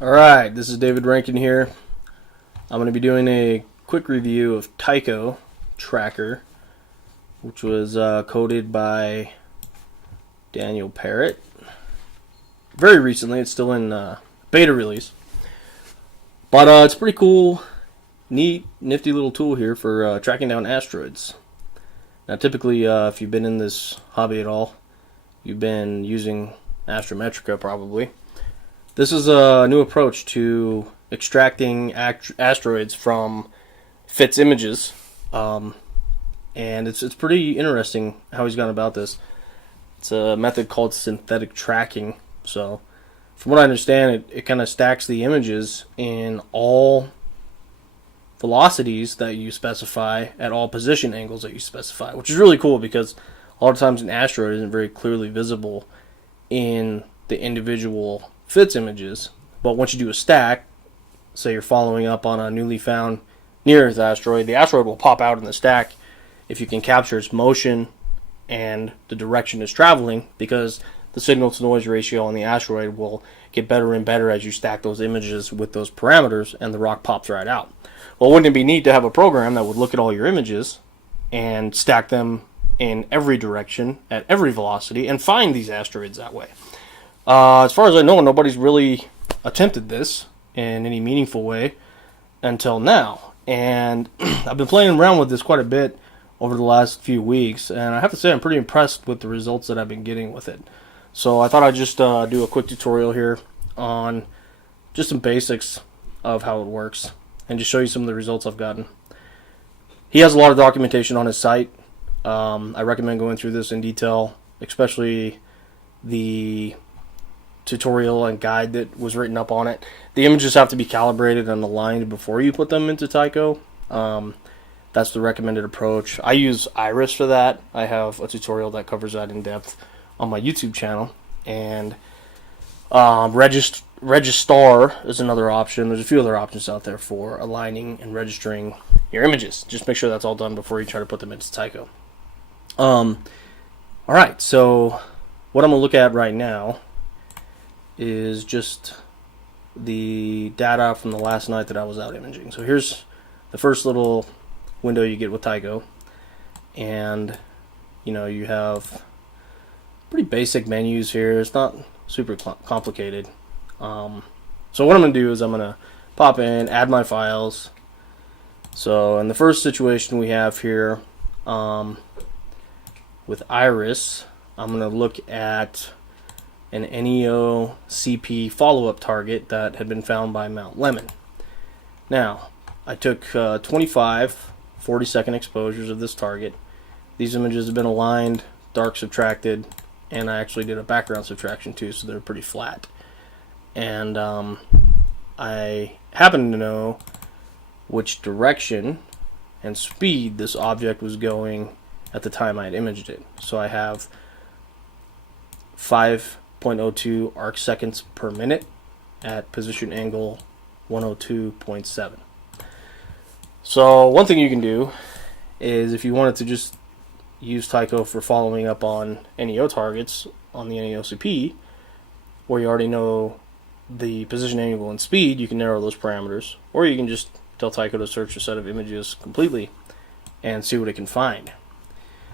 Alright, this is David Rankin here. I'm going to be doing a quick review of Tycho Tracker, which was coded by Daniel Parrott. Very recently, it's still in beta release. But it's a pretty cool, neat, nifty little tool here for tracking down asteroids. Now typically, if you've been in this hobby at all, you've been using Astrometrica probably. This is a new approach to extracting asteroids from FITS images, and it's pretty interesting how he's gone about this. It's a method called synthetic tracking. So, from what I understand, it kind of stacks the images in all velocities that you specify at all position angles that you specify, which is really cool because a lot of times an asteroid isn't very clearly visible in the individual FITS images, but once you do a stack, say you're following up on a newly found near-Earth asteroid, the asteroid will pop out in the stack if you can capture its motion and the direction it's traveling, because the signal-to-noise ratio on the asteroid will get better and better as you stack those images with those parameters, and the rock pops right out. Well, wouldn't it be neat to have a program that would look at all your images and stack them in every direction at every velocity and find these asteroids that way? As far as I know, nobody's really attempted this in any meaningful way until now. And I've been playing around with this quite a bit over the last few weeks, and I have to say I'm pretty impressed with the results that I've been getting with it. So I thought I'd just do a quick tutorial here on just some basics of how it works and just show you some of the results I've gotten. He has a lot of documentation on his site. I recommend going through this in detail, especially the tutorial and guide that was written up on it. The images have to be calibrated and aligned before you put them into Tycho. That's the recommended approach. I use Iris for that. I have a tutorial that covers that in depth on my YouTube channel. And Registar is another option. There's a few other options out there for aligning and registering your images. Just make sure that's all done before you try to put them into Tycho. Alright, so what I'm going to look at right now is just the data from the last night that I was out imaging. So here's the first little window you get with Tycho, and you have pretty basic menus here. It's not super complicated. So what I'm going to do is I'm going to pop in, add my files. So in the first situation we have here with Iris, I'm going to look at an NEO-CP follow-up target that had been found by Mount Lemmon. Now, I took 25 40-second exposures of this target. These images have been aligned, dark subtracted, and I actually did a background subtraction too, so they're pretty flat. And I happen to know which direction and speed this object was going at the time I had imaged it. So I have 5.02 arc seconds per minute at position angle 102.7. So one thing you can do is, if you wanted to just use Tycho for following up on NEO targets on the NEO-CP, where you already know the position angle and speed, you can narrow those parameters, or you can just tell Tycho to search a set of images completely and see what it can find.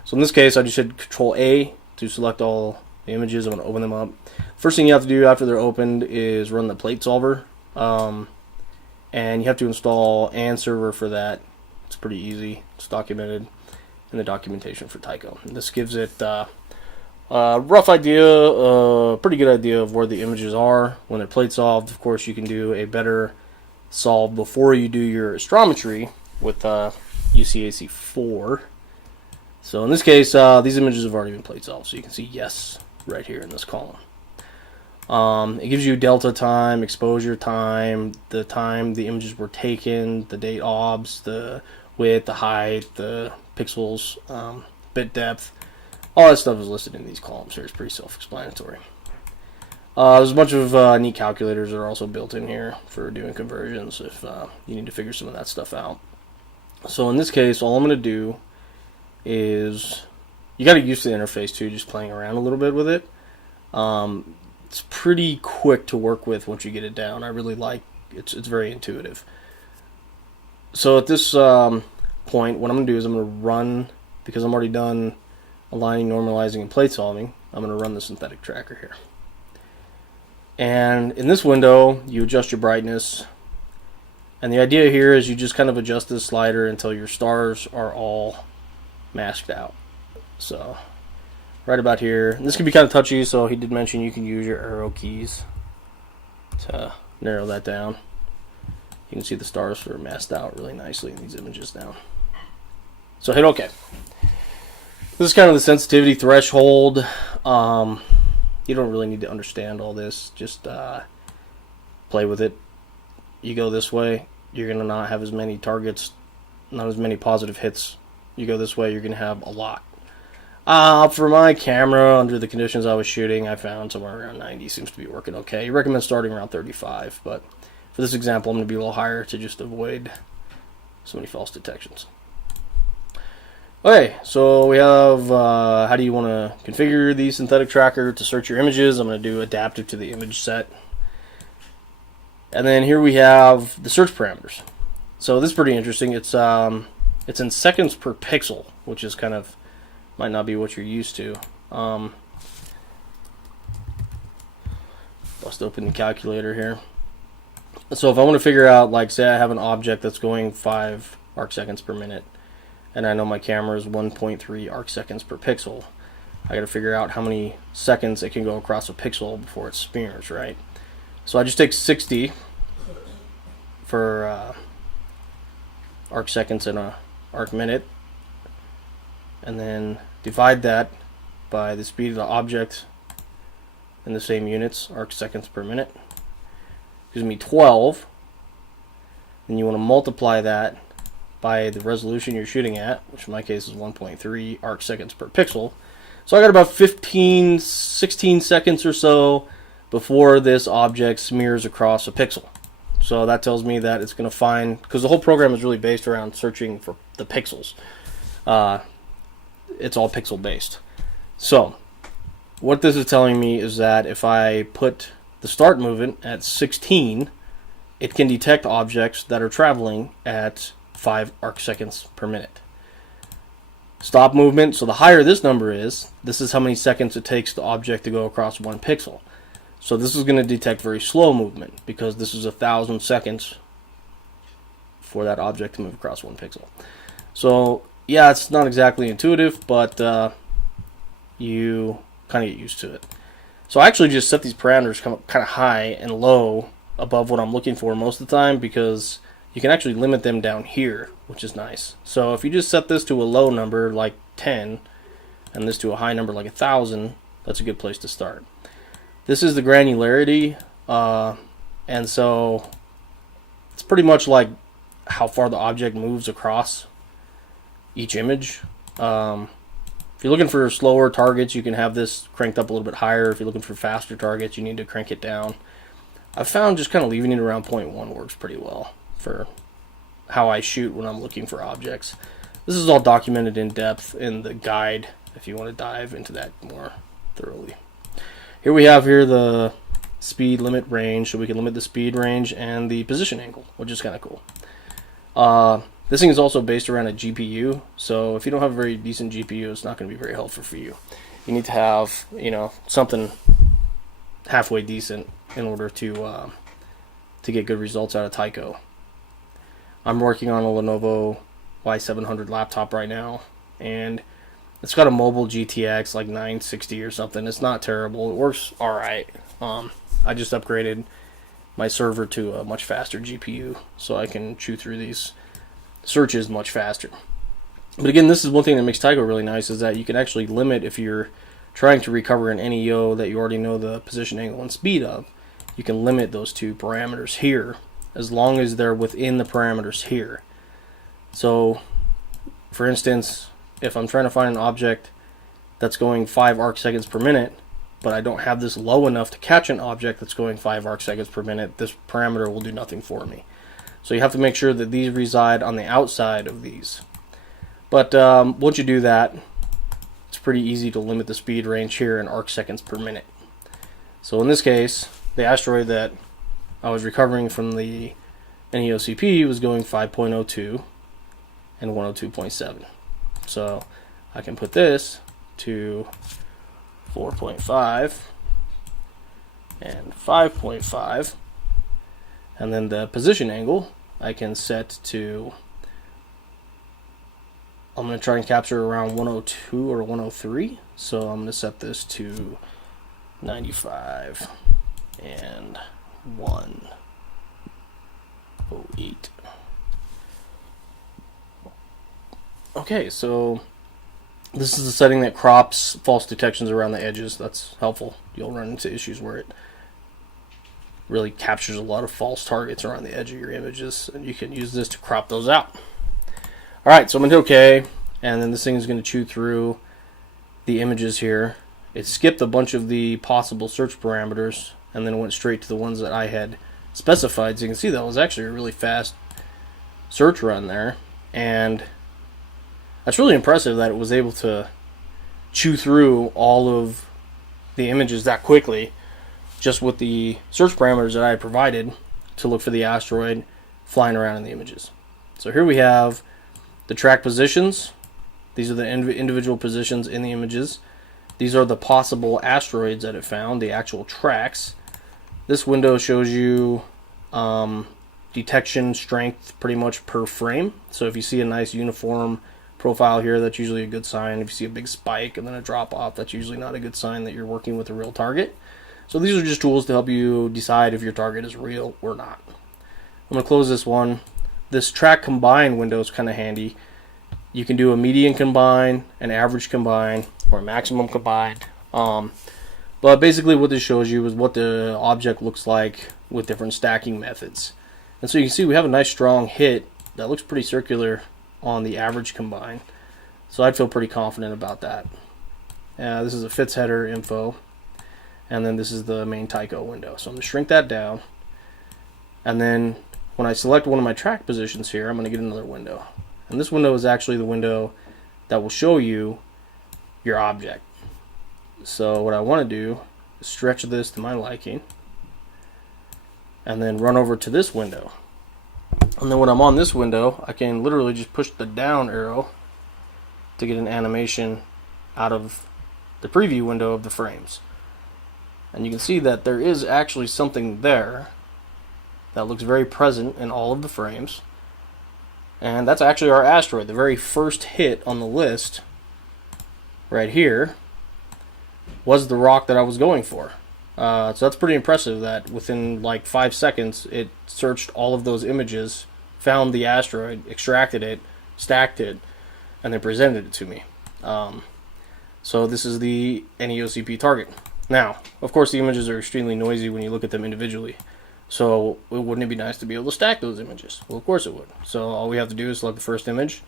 So in this case, I just hit Control A to select all the images. I'm going to open them up. First thing you have to do after they're opened is run the plate solver, and you have to install an server for that. It's pretty easy. It's documented in the documentation for Tycho. And this gives it a rough idea, a pretty good idea of where the images are when they're plate solved. Of course, you can do a better solve before you do your astrometry with UCAC4. So in this case, these images have already been plate solved, so you can see yes right here in this column. It gives you delta time, exposure time, the time the images were taken, the date obs, the width, the height, the pixels, bit depth. All that stuff is listed in these columns here. It's pretty self-explanatory. There's a bunch of neat calculators that are also built in here for doing conversions if you need to figure some of that stuff out. So in this case, all I'm going to do is, you got to get used to the interface too, just playing around a little bit with it. it's pretty quick to work with once you get it down. I really like it's very intuitive. So at this point, what I'm going to do is I'm going to run, because I'm already done aligning, normalizing, and plate solving, I'm going to run the synthetic tracker here. And in this window, you adjust your brightness. And the idea here is you just kind of adjust this slider until your stars are all masked out. So right about here. And this can be kind of touchy, so he did mention you can use your arrow keys to narrow that down. You can see the stars are masked out really nicely in these images now. So hit OK. This is kind of the sensitivity threshold. You don't really need to understand all this. Just play with it. You go this way, you're going to not have as many targets, not as many positive hits. You go this way, you're going to have a lot. For my camera, under the conditions I was shooting, I found somewhere around 90 seems to be working okay. You recommend starting around 35, but for this example, I'm going to be a little higher to just avoid so many false detections. Okay, so we have how do you want to configure the synthetic tracker to search your images. I'm going to do adaptive to the image set. And then here we have the search parameters. So this is pretty interesting. It's in seconds per pixel, which is kind of might not be what you're used to. Bust open the calculator here. So if I want to figure out, like, say I have an object that's going 5 arc seconds per minute, and I know my camera is 1.3 arc seconds per pixel, I got to figure out how many seconds it can go across a pixel before it smears, right? So I just take 60 for arc seconds in a arc minute, and then divide that by the speed of the object in the same units, arc seconds per minute. Gives me 12. Then you want to multiply that by the resolution you're shooting at, which in my case is 1.3 arc seconds per pixel. So I got about 16 seconds or so before this object smears across a pixel. So that tells me that it's going to find, because the whole program is really based around searching for the pixels. It's all pixel based. So what this is telling me is that if I put the start movement at 16, it can detect objects that are traveling at 5 arc seconds per minute. Stop movement, so the higher this number is, this is how many seconds it takes the object to go across 1 pixel. So this is going to detect very slow movement, because this is 1,000 seconds for that object to move across 1 pixel. So yeah, it's not exactly intuitive, but you kind of get used to it. So I actually just set these parameters kind of high and low above what I'm looking for most of the time, because you can actually limit them down here, which is nice. So if you just set this to a low number like 10 and this to a high number like 1,000, that's a good place to start. This is the granularity, and so it's pretty much like how far the object moves across each image. If you're looking for slower targets, you can have this cranked up a little bit higher. If you're looking for faster targets, you need to crank it down. I've found just kind of leaving it around 0.1 works pretty well for how I shoot when I'm looking for objects. This is all documented in depth in the guide if you want to dive into that more thoroughly. Here we have the speed limit range, so we can limit the speed range and the position angle, which is kind of cool. This thing is also based around a GPU, so if you don't have a very decent GPU, it's not going to be very helpful for you. You need to have, something halfway decent in order to get good results out of Tycho. I'm working on a Lenovo Y700 laptop right now, and it's got a mobile GTX like 960 or something. It's not terrible. It works all right. I just upgraded my server to a much faster GPU, so I can chew through these searches much faster. But again, this is one thing that makes Tycho really nice, is that you can actually limit, if you're trying to recover an NEO that you already know the position, angle, and speed of, you can limit those two parameters here as long as they're within the parameters here. So for instance, if I'm trying to find an object that's going 5 arc seconds per minute, but I don't have this low enough to catch an object that's going 5 arc seconds per minute, this parameter will do nothing for me. So you have to make sure that these reside on the outside of these. But once you do that, it's pretty easy to limit the speed range here in arc seconds per minute. So in this case, the asteroid that I was recovering from the NEOCP was going 5.02 and 102.7. So I can put this to 4.5 and 5.5, and then the position angle I can set to, I'm going to try and capture around 102 or 103, so I'm going to set this to 95 and 108. Okay, so this is the setting that crops false detections around the edges. That's helpful. You'll run into issues where it really captures a lot of false targets around the edge of your images, and you can use this to crop those out. Alright, so I'm going to hit OK, and then this thing is going to chew through the images here. It skipped a bunch of the possible search parameters and then went straight to the ones that I had specified. So you can see that was actually a really fast search run there, and that's really impressive that it was able to chew through all of the images that quickly just with the search parameters that I had provided to look for the asteroid flying around in the images. So here we have the track positions. These are the individual positions in the images. These are the possible asteroids that it found, the actual tracks. This window shows you detection strength pretty much per frame. So if you see a nice uniform profile here, that's usually a good sign. If you see a big spike and then a drop off, that's usually not a good sign that you're working with a real target. So these are just tools to help you decide if your target is real or not. I'm going to close this one. This track combine window is kind of handy. You can do a median combine, an average combine, or a maximum combine. But basically what this shows you is what the object looks like with different stacking methods. And so you can see we have a nice strong hit that looks pretty circular on the average combine. So I'd feel pretty confident about that. This is a FITS header info. And then this is the main Tycho window. So I'm going to shrink that down. And then when I select one of my track positions here, I'm going to get another window. And this window is actually the window that will show you your object. So what I want to do is stretch this to my liking. And then run over to this window. And then when I'm on this window, I can literally just push the down arrow to get an animation out of the preview window of the frames. And you can see that there is actually something there that looks very present in all of the frames. And that's actually our asteroid. The very first hit on the list right here was the rock that I was going for. So that's pretty impressive that within like 5 seconds it searched all of those images, found the asteroid, extracted it, stacked it, and then presented it to me. So this is the NEOCP target. Now, of course, the images are extremely noisy when you look at them individually. So wouldn't it be nice to be able to stack those images? Well, of course it would. So all we have to do is select the first image,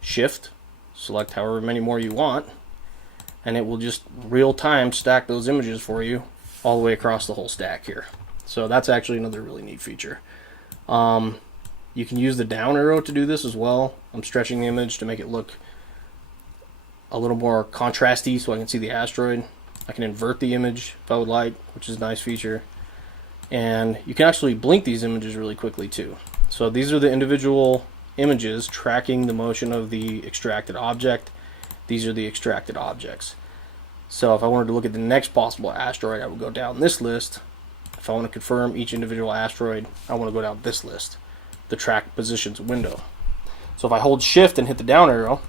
shift, select however many more you want, and it will just real-time stack those images for you all the way across the whole stack here. So that's actually another really neat feature. You can use the down arrow to do this as well. I'm stretching the image to make it look a little more contrasty so I can see the asteroid. I can invert the image if I would like, which is a nice feature. And you can actually blink these images really quickly too. So these are the individual images tracking the motion of the extracted object. These are the extracted objects. So if I wanted to look at the next possible asteroid, I would go down this list. If I want to confirm each individual asteroid, I want to go down this list, the track positions window. So if I hold shift and hit the down arrow,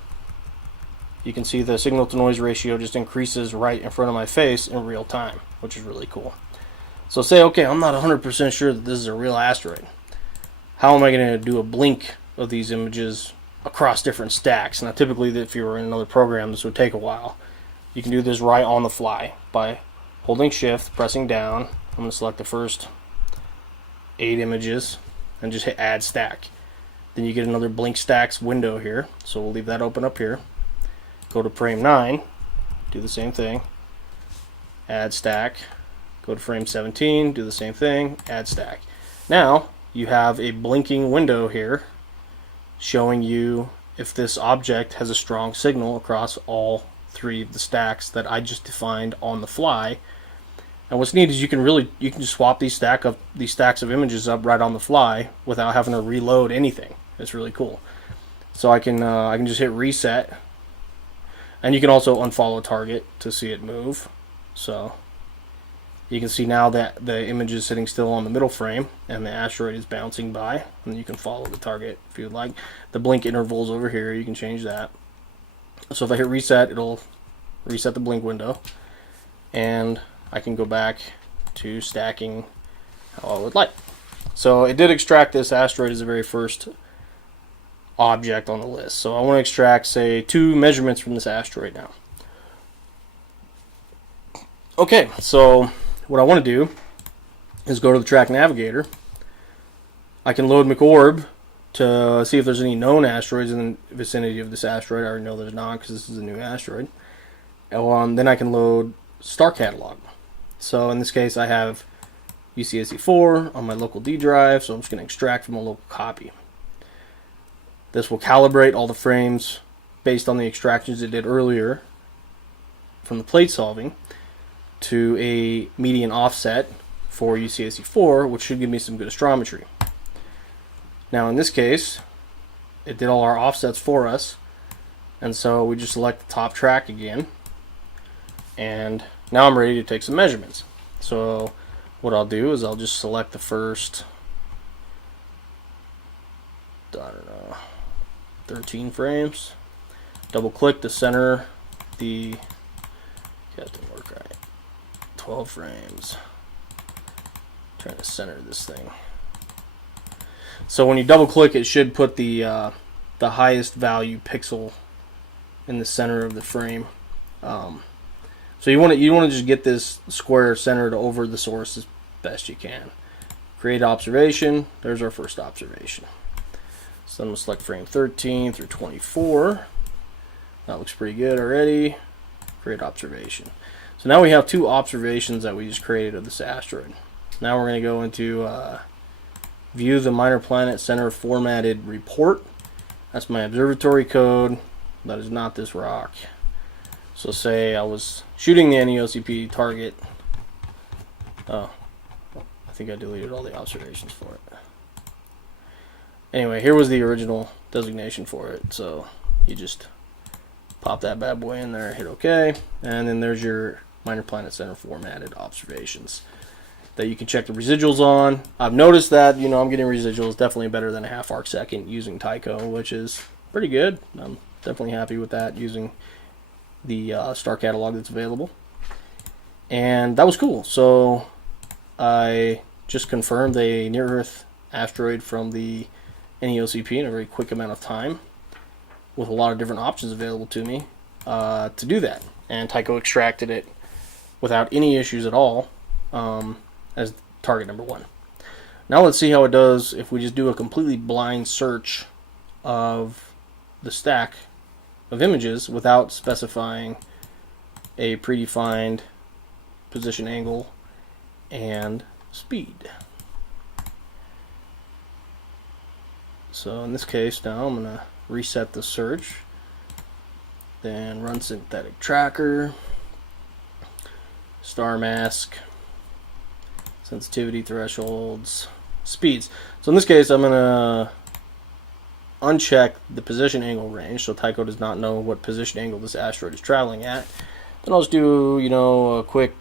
you can see the signal to noise ratio just increases right in front of my face in real time, which is really cool. So say, okay, I'm not 100% sure that this is a real asteroid. How am I going to do a blink of these images across different stacks? Now typically if you were in another program, this would take a while. You can do this right on the fly by holding shift, pressing down. I'm going to select the first 8 images and just hit add stack. Then you get another blink stacks window here. So we'll leave that open up here. Go to frame 9, do the same thing, add stack. Go to frame 17, do the same thing, add stack. Now you have a blinking window here showing you if this object has a strong signal across all 3 of the stacks that I just defined on the fly. And what's neat is you can just swap these stacks of images up right on the fly without having to reload anything. It's really cool. So I can just hit reset, and you can also unfollow target to see it move. So you can see now that the image is sitting still on the middle frame and the asteroid is bouncing by, and you can follow the target if you'd like. The blink intervals over here, you can change that. So if I hit reset, it'll reset the blink window, and I can go back to stacking how I would like. So it did extract this asteroid as the very first object on the list. So I want to extract, say, 2 measurements from this asteroid now. Okay, so what I want to do is go to the track navigator. I can load McOrb to see if there's any known asteroids in the vicinity of this asteroid. I already know there's not because this is a new asteroid. Then I can load star catalog. So in this case I have UCSC4 on my local D drive, so I'm just going to extract from a local copy. This will calibrate all the frames based on the extractions it did earlier from the plate solving to a median offset for UCSC4, which should give me some good astrometry. Now in this case, it did all our offsets for us, and so we just select the top track again, and now I'm ready to take some measurements. So what I'll do is I'll just select the first, I don't know, 13 frames, double click to center the, that didn't work right, 12 frames, trying to center this thing. So when you double click, it should put the highest value pixel in the center of the frame. So you want to just get this square centered over the source as best you can. Create observation. There's our first observation. So then we'll select frame 13 through 24. That looks pretty good already. Create observation. So now we have 2 observations that we just created of this asteroid. Now we're going to go into view the minor planet center formatted report. That's my observatory code. That is not this rock. So say I was shooting the NEOCP target. Oh, I think I deleted all the observations for it. Anyway, here was the original designation for it. So you just pop that bad boy in there, hit OK, and then there's your minor planet center formatted observations that you can check the residuals on. I've noticed that, I'm getting residuals definitely better than a half arc second using Tycho, which is pretty good. I'm definitely happy with that using the star catalog that's available. And that was cool. So I just confirmed a near-Earth asteroid from the NEOCP in a very quick amount of time with a lot of different options available to me to do that. And Tycho extracted it without any issues at all as target number 1. Now let's see how it does if we just do a completely blind search of the stack of images without specifying a predefined position angle and speed. So in this case now I'm going to reset the search, then run synthetic tracker, star mask, sensitivity thresholds, speeds. So in this case I'm going to uncheck the position angle range, so Tycho does not know what position angle this asteroid is traveling at. Then I'll just do, a quick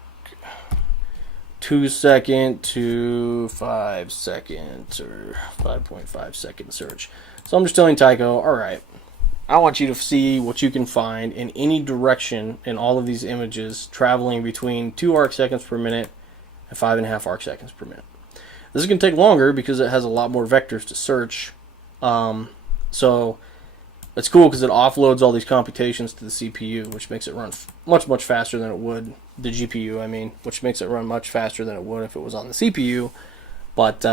2-second to 5-second or 5.5 second search. So I'm just telling Tycho, alright, I want you to see what you can find in any direction in all of these images traveling between 2 arc seconds per minute and 5.5 arc seconds per minute. This is going to take longer because it has a lot more vectors to search. So it's cool because it offloads all these computations to the CPU, which makes it run much faster than it would, the GPU I mean, which makes it run much faster than it would if it was on the CPU. But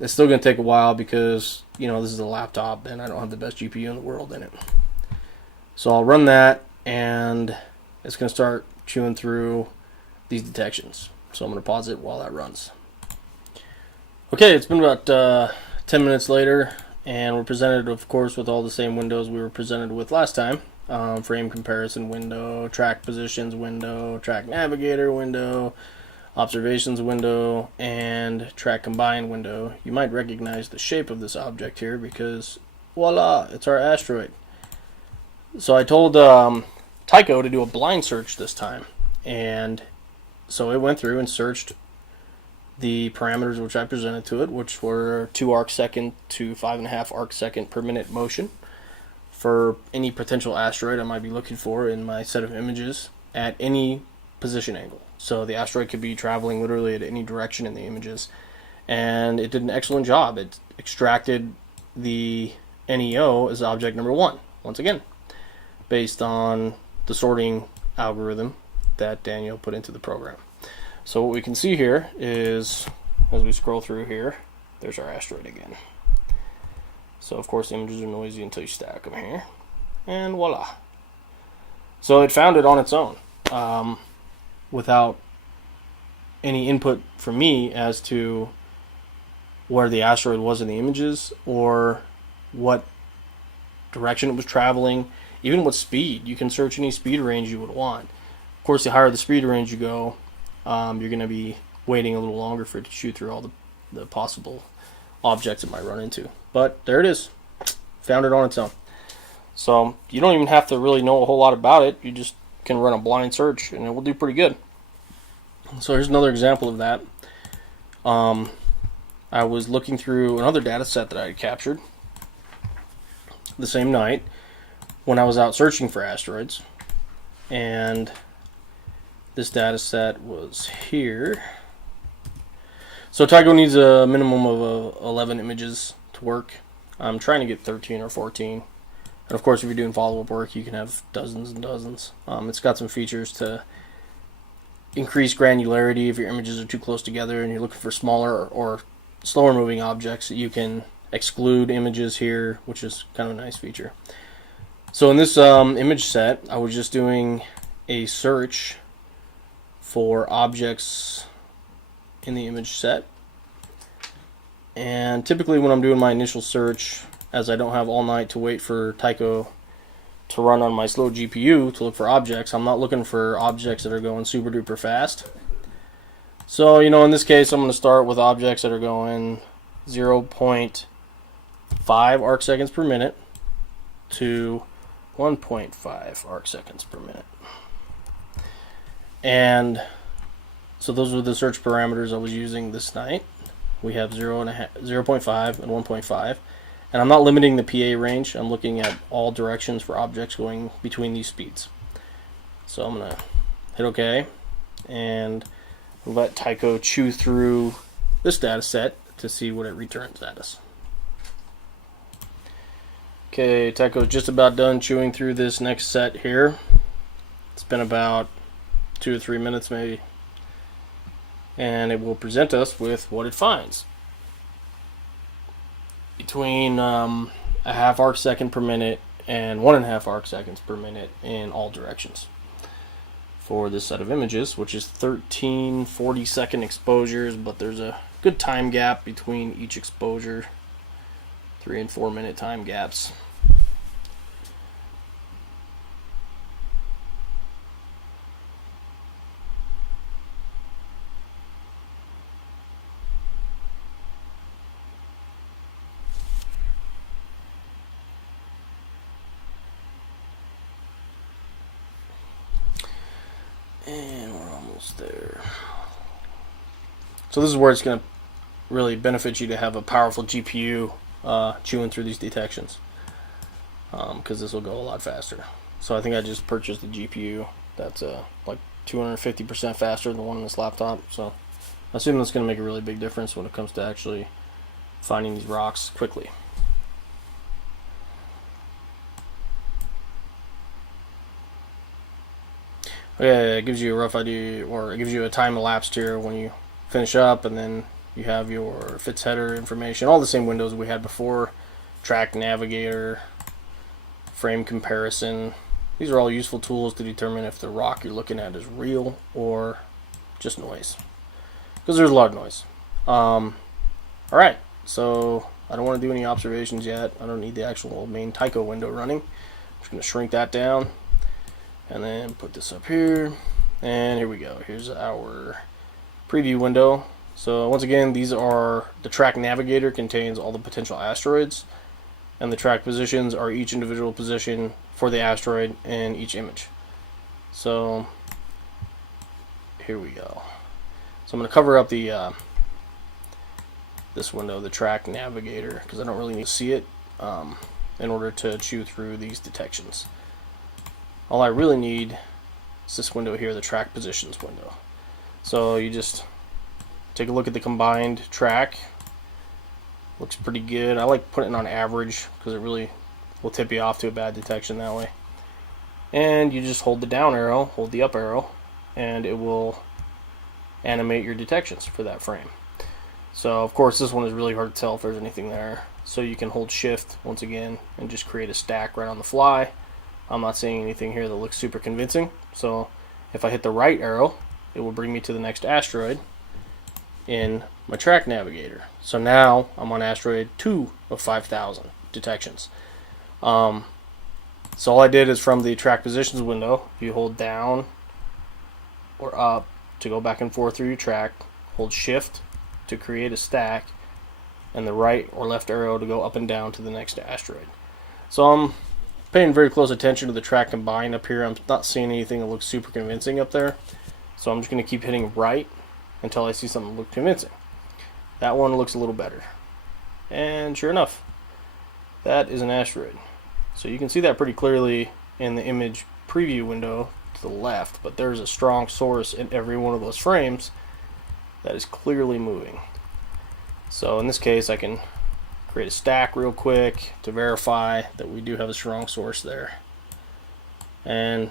it's still going to take a while because, this is a laptop and I don't have the best GPU in the world in it. So I'll run that and it's going to start chewing through these detections. So I'm going to pause it while that runs. Okay, it's been about 10 minutes later. And we're presented, of course, with all the same windows we were presented with last time. Frame comparison window, track positions window, track navigator window, observations window, and track combine window. You might recognize the shape of this object here because voila, it's our asteroid. So I told Tycho to do a blind search this time, and so it went through and searched the parameters which I presented to it, which were 2 arc second to 5.5 arc second per minute motion for any potential asteroid I might be looking for in my set of images at any position angle. So the asteroid could be traveling literally at any direction in the images, and it did an excellent job. It extracted the NEO as object number 1 once again, based on the sorting algorithm that Daniel put into the program. So what we can see here is, as we scroll through here, there's our asteroid again. So of course the images are noisy until you stack them here, and voila. So it found it on its own, without any input from me as to where the asteroid was in the images or what direction it was traveling, even what speed. You can search any speed range you would want. Of course, the higher the speed range you go, you're going to be waiting a little longer for it to shoot through all the possible objects it might run into. But there it is. Found it on its own. So you don't even have to really know a whole lot about it. You just can run a blind search and it will do pretty good. So here's another example of that. I was looking through another data set that I had captured the same night when I was out searching for asteroids, and this data set was here. So Tycho needs a minimum of 11 images to work. I'm trying to get 13 or 14, and of course if you're doing follow-up work you can have dozens and dozens. It's got some features to increase granularity if your images are too close together and you're looking for smaller or slower moving objects. You can exclude images here, which is kind of a nice feature. So in this image set, I was just doing a search for objects in the image set, and typically when I'm doing my initial search, as I don't have all night to wait for Tycho to run on my slow GPU to look for objects, I'm not looking for objects that are going super duper fast. So, you know, in this case I'm going to start with objects that are going 0.5 arc seconds per minute to 1.5 arc seconds per minute. And so those were the search parameters I was using this night. We have 0.5 and 1.5. And I'm not limiting the PA range. I'm looking at all directions for objects going between these speeds. So I'm going to hit OK and let Tycho chew through this data set to see what it returns at us. Okay, Tycho's just about done chewing through this next set here. It's been about 2 or 3 minutes maybe. And it will present us with what it finds. Between a half arc second per minute and 1.5 arc seconds per minute in all directions for this set of images, which is 13 40-second exposures, but there's a good time gap between each exposure, 3 and 4 minute time gaps. And we're almost there. So this is where it's going to really benefit you to have a powerful GPU chewing through these detections, because this will go a lot faster. So I think I just purchased the GPU that's like 250% faster than the one on this laptop. So I assume that's going to make a really big difference when it comes to actually finding these rocks quickly. Okay, it gives you a rough idea, or it gives you a time elapsed here when you finish up, and then you have your FITS header information, all the same windows we had before, track navigator, frame comparison. These are all useful tools to determine if the rock you're looking at is real or just noise, because there's a lot of noise. Alright, so I don't want to do any observations yet. I don't need the actual main Tycho window running. I'm just going to shrink that down and then put this up here, and here we go. Here's our preview window. So once again, these are the track navigator contains all the potential asteroids, and the track positions are each individual position for the asteroid in each image. So here we go. So I'm going to cover up the this window, the track navigator, because I don't really need to see it in order to chew through these detections. All I really need is this window here, the track positions window. So you just take a look at the combined track. Looks pretty good. I like putting it on average because it really will tip you off to a bad detection that way. And you just hold the down arrow, hold the up arrow, and it will animate your detections for that frame. So of course this one is really hard to tell if there's anything there. So you can hold shift once again and just create a stack right on the fly. I'm not seeing anything here that looks super convincing. So if I hit the right arrow, it will bring me to the next asteroid in my track navigator. So now I'm on asteroid 2 of 5,000 detections. So all I did is from the track positions window, you hold down or up to go back and forth through your track, hold shift to create a stack, and the right or left arrow to go up and down to the next asteroid. So I'm paying very close attention to the track combined up here. I'm not seeing anything that looks super convincing up there. So I'm just going to keep hitting right until I see something that looks convincing. That one looks a little better. And sure enough, that is an asteroid. So you can see that pretty clearly in the image preview window to the left, but there's a strong source in every one of those frames that is clearly moving. So in this case, I can create a stack real quick to verify that we do have a strong source there. And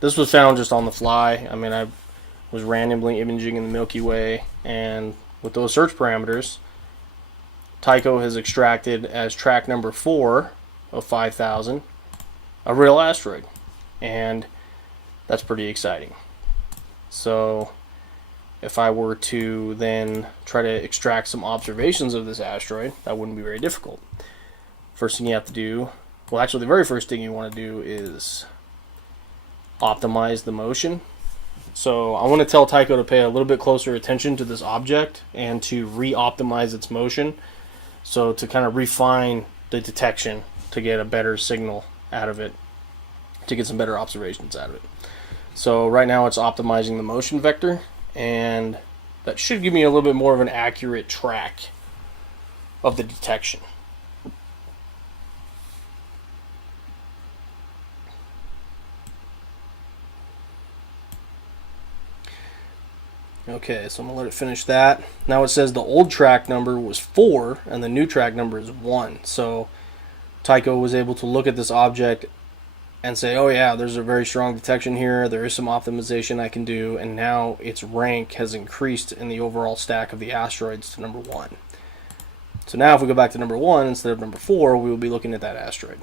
this was found just on the fly. I mean, I was randomly imaging in the Milky Way, and with those search parameters, Tycho has extracted as track number 4 of 5,000 a real asteroid, and that's pretty exciting. So if I were to then try to extract some observations of this asteroid, that wouldn't be very difficult. First thing you have to do, well actually the very first thing you want to do is optimize the motion. So I want to tell Tycho to pay a little bit closer attention to this object and to re-optimize its motion, so to kind of refine the detection to get a better signal out of it, to get some better observations out of it. So right now it's optimizing the motion vector, and that should give me a little bit more of an accurate track of the detection. Okay, so I'm going to let it finish that. Now it says the old track number was 4 and the new track number is 1. So Tycho was able to look at this object and say, oh yeah, there's a very strong detection here, there is some optimization I can do, and now its rank has increased in the overall stack of the asteroids to number 1. So now if we go back to number 1 instead of number 4, we will be looking at that asteroid.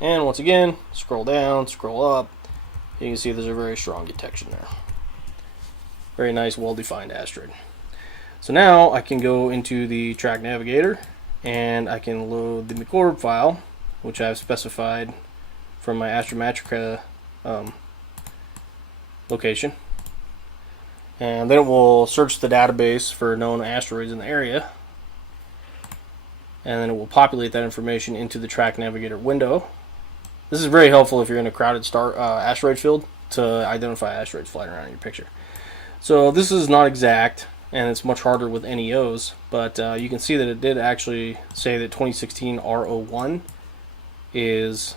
And once again, scroll down, scroll up, you can see there's a very strong detection there. Very nice, well-defined asteroid. So now I can go into the track navigator and I can load the McCorb file, which I've specified from my Astrometrica location. And then it will search the database for known asteroids in the area. And then it will populate that information into the track navigator window. This is very helpful if you're in a crowded asteroid field to identify asteroids flying around in your picture. So this is not exact, and it's much harder with NEOs, but you can see that it did actually say that 2016 R01 is,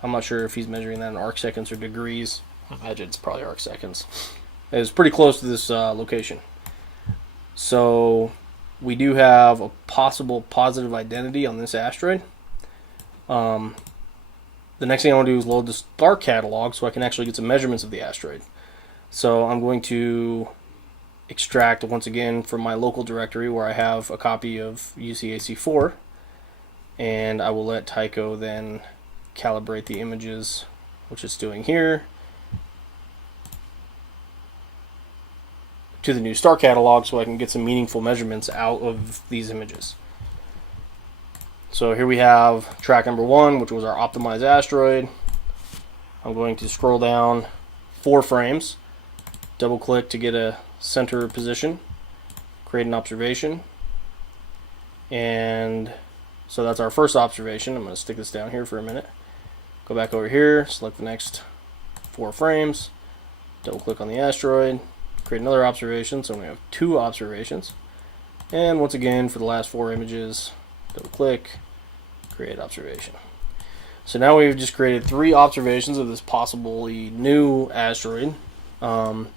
I'm not sure if he's measuring that in arc seconds or degrees. I imagine it's probably arc seconds. It's pretty close to this location. So we do have a possible positive identity on this asteroid. The next thing I want to do is load the star catalog so I can actually get some measurements of the asteroid. So I'm going to extract once again from my local directory where I have a copy of UCAC4, and I will let Tycho then calibrate the images, which it's doing here, to the new star catalog so I can get some meaningful measurements out of these images. So here we have track number 1, which was our optimized asteroid. I'm going to scroll down 4 frames double click to get a center position, create an observation, and so that's our first observation. I'm going to stick this down here for a minute. Go back over here, select the next 4 frames, double click on the asteroid, create another observation, so we have 2 observations. And once again, for the last 4 images, double click, create observation. So now we've just created 3 observations of this possibly new asteroid. And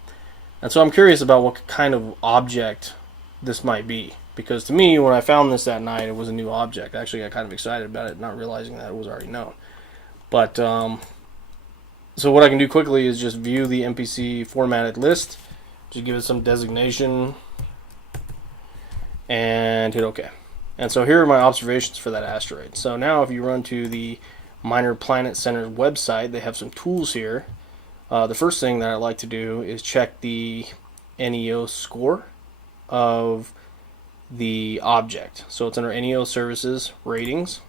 so I'm curious about what kind of object this might be. Because to me, when I found this that night, it was a new object. I actually got kind of excited about it, not realizing that it was already known. But, so what I can do quickly is just view the MPC formatted list, just give it some designation, and hit OK. And so here are my observations for that asteroid. So now if you run to the Minor Planet Center website, they have some tools here. The first thing that I like to do is check the NEO score of the object. So it's under NEO Services Ratings.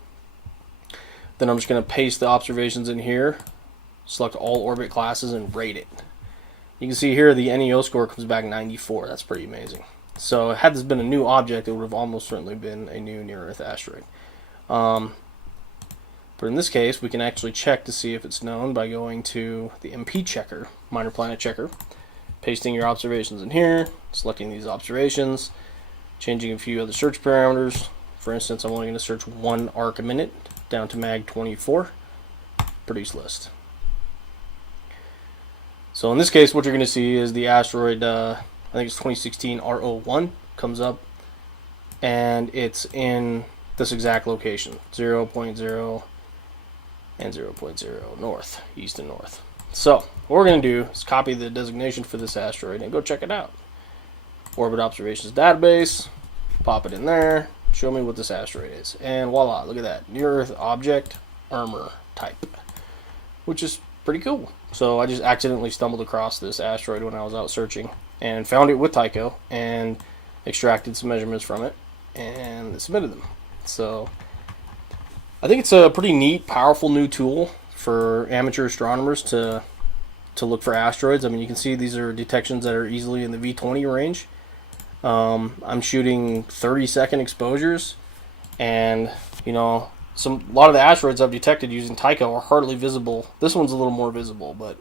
Then I'm just going to paste the observations in here, select all orbit classes, and rate it. You can see here the NEO score comes back 94. That's pretty amazing. So had this been a new object, it would have almost certainly been a new near-Earth asteroid. But in this case, we can actually check to see if it's known by going to the MP checker, Minor Planet Checker, pasting your observations in here, selecting these observations, changing a few other search parameters. For instance, I'm only going to search 1 arc a minute down to mag 24, produce list. So in this case, what you're going to see is the asteroid, I think it's 2016 R01, comes up, and it's in this exact location, 0.0 and 0.0 north, east and north. So what we're going to do is copy the designation for this asteroid and go check it out. Orbit Observations Database, pop it in there, show me what this asteroid is, and voila, look at that, near-Earth object, armor type, which is pretty cool. So I just accidentally stumbled across this asteroid when I was out searching and found it with Tycho and extracted some measurements from it and submitted them. So I think it's a pretty neat, powerful new tool for amateur astronomers to look for asteroids. I mean, you can see these are detections that are easily in the V20 range. I'm shooting 30-second exposures, and you know, a lot of the asteroids I've detected using Tycho are hardly visible. This one's a little more visible, but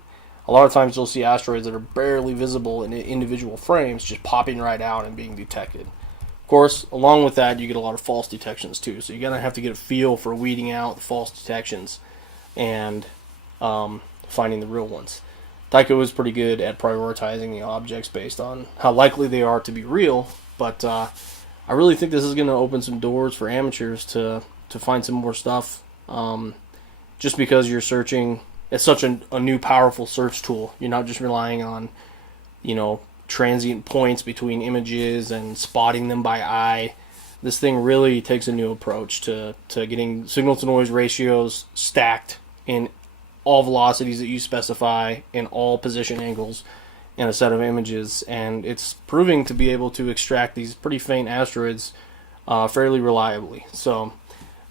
a lot of times you'll see asteroids that are barely visible in individual frames just popping right out and being detected. Of course, along with that, you get a lot of false detections too, so you're going to have to get a feel for weeding out the false detections and finding the real ones. Tycho is pretty good at prioritizing the objects based on how likely they are to be real, but I really think this is going to open some doors for amateurs to find some more stuff, just because you're searching. It's such a new powerful search tool. You're not just relying on, you know, transient points between images and spotting them by eye. This thing really takes a new approach to getting signal to noise ratios stacked in all velocities that you specify in all position angles in a set of images, and it's proving to be able to extract these pretty faint asteroids fairly reliably. So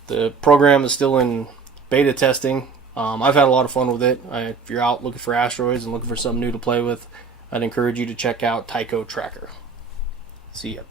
the program is still in beta testing. I've had a lot of fun with it. If you're out looking for asteroids and looking for something new to play with, I'd encourage you to check out Tycho Tracker. See ya.